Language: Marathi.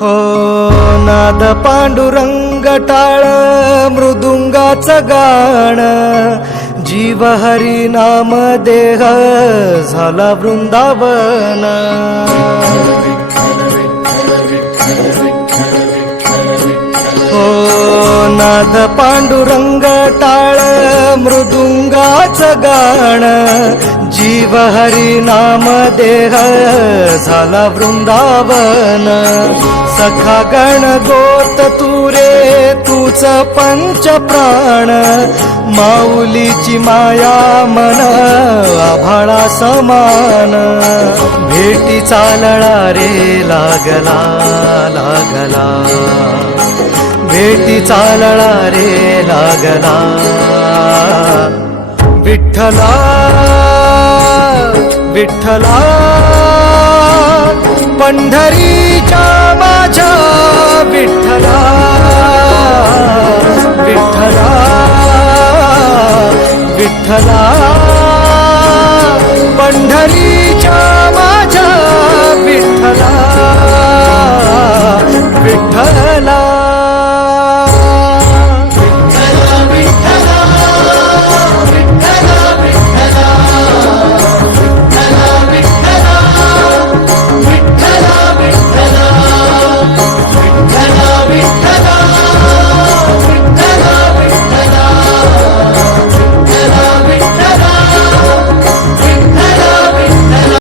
हो नाद पांडुरंग टाळ मृदुंगाचं गाण जीव हरी नाम देह झाला वृंदावन हो नाद पांडुरंग टाळ मृदुंगाचं गाण जीव हरी नाम देह झाला वृंदावन सखा गण गोत तुरे तूच पंच प्राण माऊलीची माया मन आभाळा समान भेटी चालळा रे लागला लागला भेटी चालळा रे लागला विठ्ठला विठ्ठला पंढरीच्या माझ्या विठ्ठला विठ्ठला विठ्ठला पंढरी